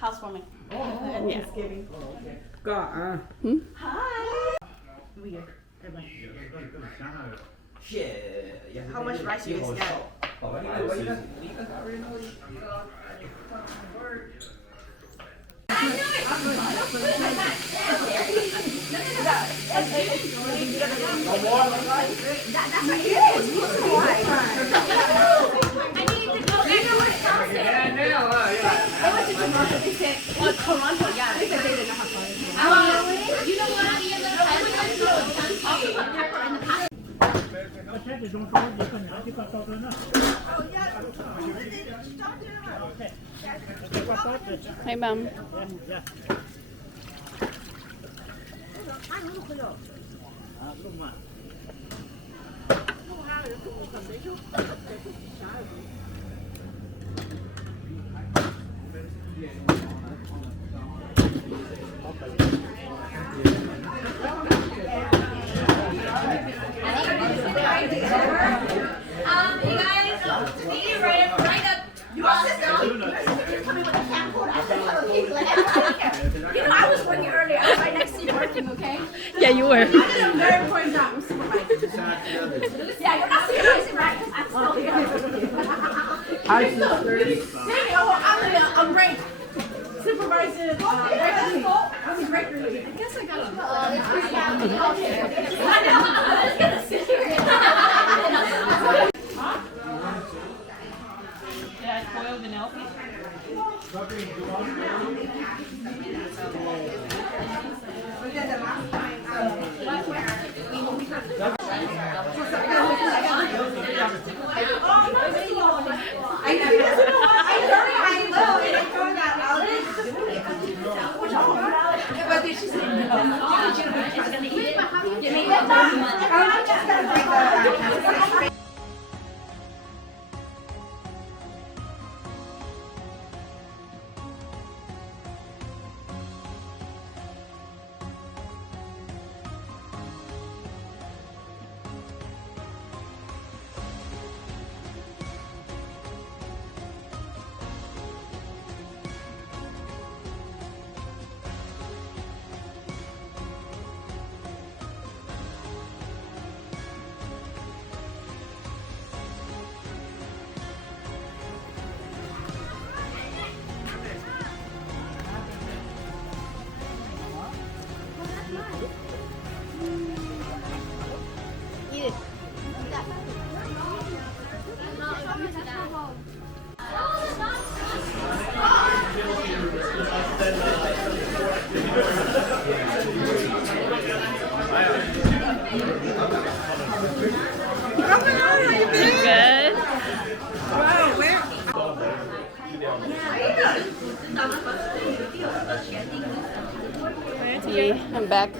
housewarming. Yeah. Got Hi. How much rice you guys got? Hey, Mom. You guys, right up. Your sister keep coming with a camcorder. I said, okay, you know, I was working earlier. I was right next to you working, okay? Yeah, you were. I did a very important job. I'm supervising. Yeah, you're not supervising, right? I'm still here. Hi, sisters. I'm great. Supervising. Regularly. I guess I got a. I know. I was gonna sit here. Did I spoil Vanellope? Good. Wow, where? See, I'm back.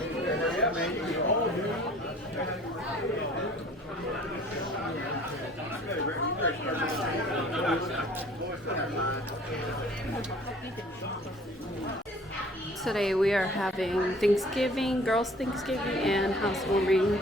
Today we are having Thanksgiving, girls' Thanksgiving, and housewarming.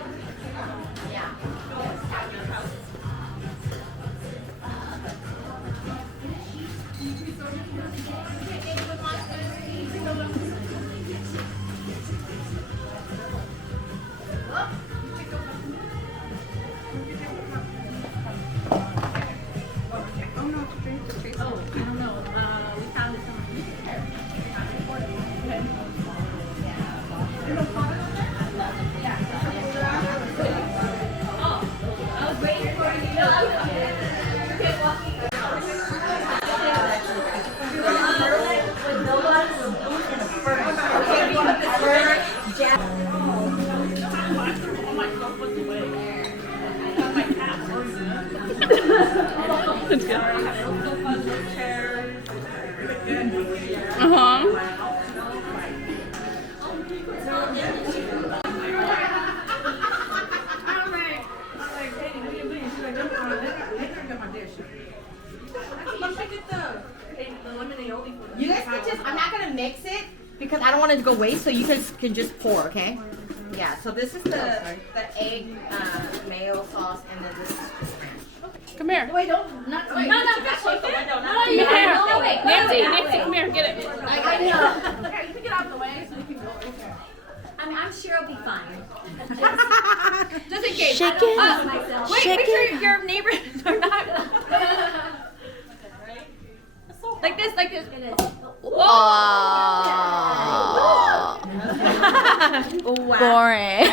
That's good. You guys can just, I'm not gonna mix it because I don't want it to go waste, so you guys can just pour, okay? Yeah, so this is the egg mayo sauce, and then this is just ranch. Come here. Wait, don't, not, wait. No, that's right there. No, Come here. no, wait. Nancy, come here, get it. I Shake it. Wait, Shake make sure it. your neighbors are not. Like this, like this. Oh. Boring.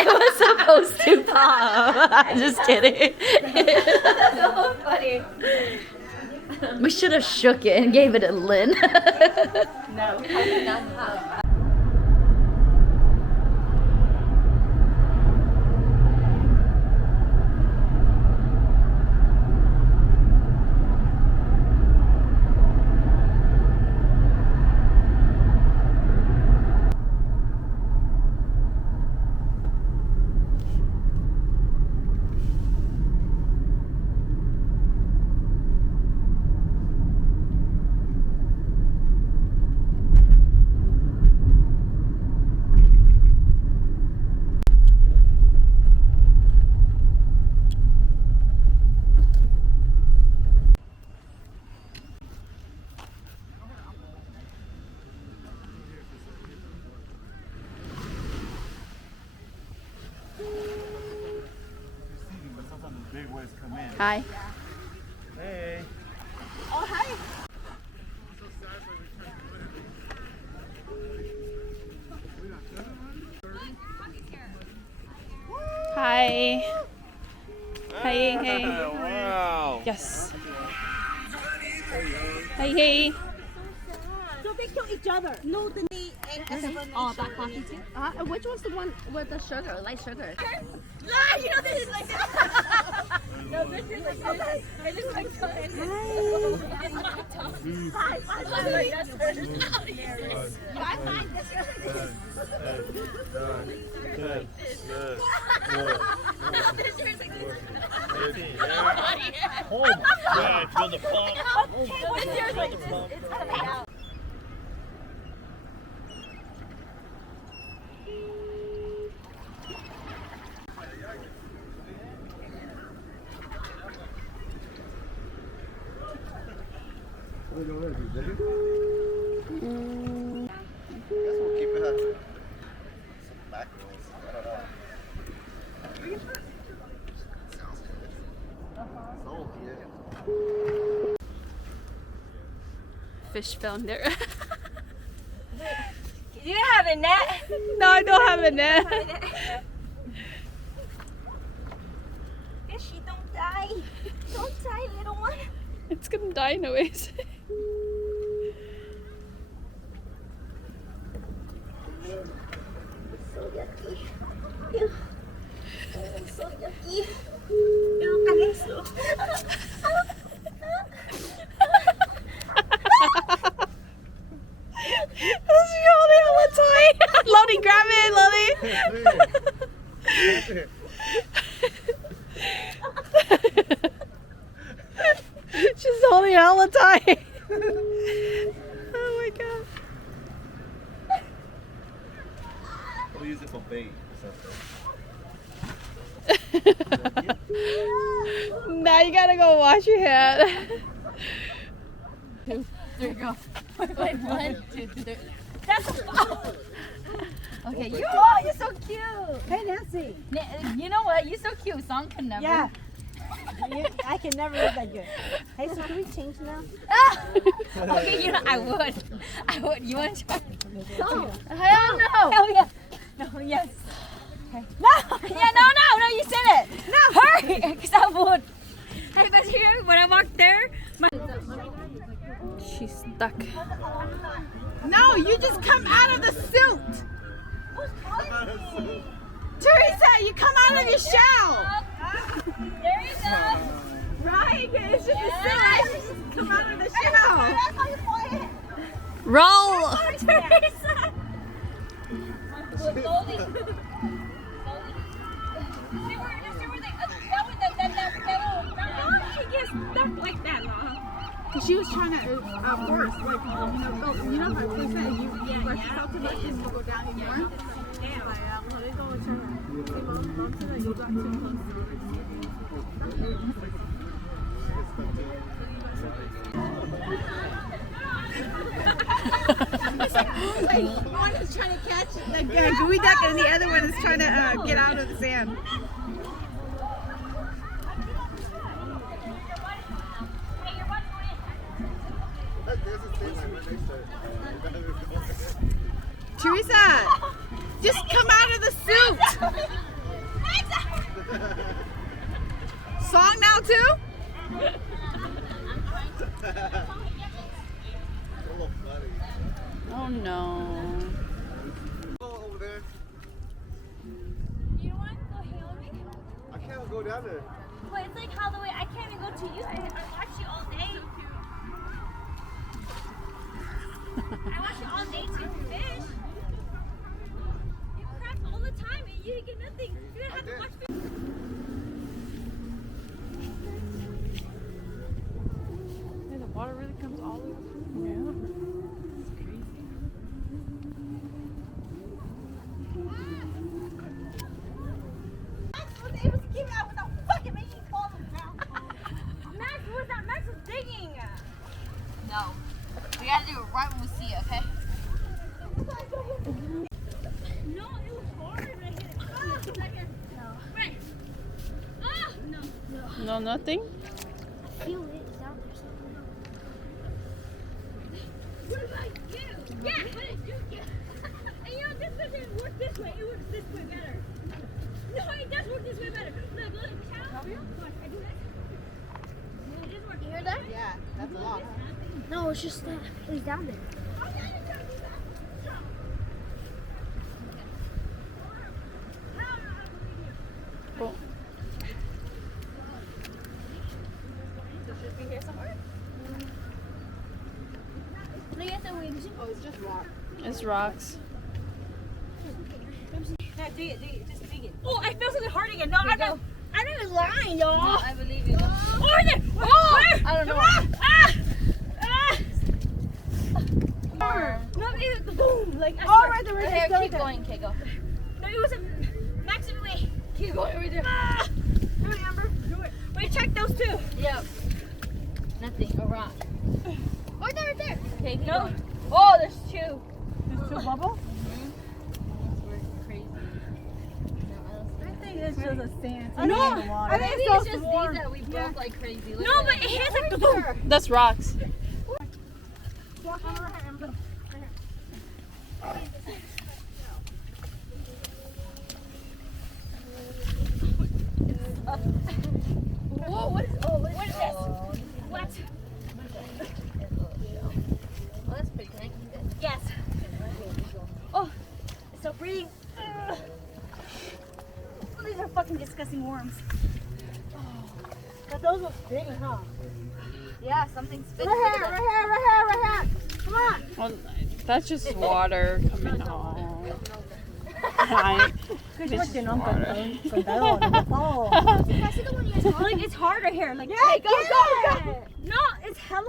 It was supposed to pop. Just kidding. So funny. We should have shook it and gave it a Lynn. No, probably not. Hi. Hey. Hi. Hey, hey. Wow. Yes. Hey, hey. So they kill each other. No, the meat and oh, that coffee too. Which one's the one with the sugar, light sugar? Ah, you know this is like this. No, this is like this. It looks like something. Hi. Hi. That's hers. I find this Good. This is like this. Oh, yeah, I feel the pump. Okay, what's yours like this? It's coming out. Fish fell in there. You have a net? No, I don't have a net. Fishy, don't die. Don't die, little one. It's gonna die anyways. So yucky. Ew. So yucky. Ew, kanesu. Lottie, grab it, Lottie. She's holding it all the time. Oh my god. We'll use it for bait or something. Now you gotta go wash your head. There you go. Wait, 1, 2, 3. That's a fall. Okay, you're so cute. Hey, Nancy. You know what? You're so cute. Song can never. Yeah. I can never look that good. Hey, so can we change now? Okay, you know I would. You want to try? No. Hell no. Hell yeah. No, yes. No. Yeah, no, you said it. No. Hurry, because I would. Hey, but here, when I walked there, She's stuck. No, you just come out of the suit. Teresa, you come out of your shell. there you go. Right? It's just the same. You just come out of the shell. That's how you play it. Roll! Teresa. Slowly. She gets stuck like that, Mom. Cause she was trying to force, like, go, how they said, you press yourself too much and you go down even more. Mom said that you got too close. One is trying to catch the gooey duck, and the other one is trying to get out of the sand. Teresa, just come out of the suit. Song now too? Oh no. Go over there. You want to go hang out with me? I can't go down there. But it's like how the way I can't even go to you. I watch you all day. I watch you all day to fish. You crack all the time and you get nothing. You didn't have to watch fish. Yeah, the water really comes all the way through. Yeah. It's crazy. Max was able to keep it out without fucking making it fall on the ground. Max was not. Max was digging. No. We gotta do it right when we see it, okay? No, it was hard when I hit it. Ah, second. No. Right. Ah, no. No, nothing? I feel it. It's out there somewhere. What did I do? Yeah, what did you do? And you know, this doesn't work this way. It works this way better. No, it does work this way better. Look, cow. Watch, I do that. No, it is working. You hear that? Yeah, that's a lot. No, it's just that he's down there. Cool. Should be here somewhere. Look at the wings. Oh, it's just rock. It's rocks. Yeah, dig it, just dig it. Oh, I feel something hard again. No, I'm not even lying, y'all. I believe you. Over there! Oh! Where? I don't know. No, it was boom! Like, right there, right there. Keep going, okay, go. No, it wasn't maximally. Keep going over there. Do it, Amber. Do it. Wait, check those two. Yep. Nothing, a rock. Right there, right there. Okay, no. Going. Oh, there's two. There's two bubbles? It's just a sand. No, I think it's just these that we broke like crazy. Look no, but it hits like the boom. That's rocks. Whoa, what is this? What? Oh, that's pretty. Can I keep it? Yes. Oh, it's so pretty. These are fucking disgusting worms. Oh, but those were big, huh? Yeah, something's big. Right here. Come on. Well, that's just water coming off. It's just water. Like, it's hard right here. Like, yeah, go. No, it's hella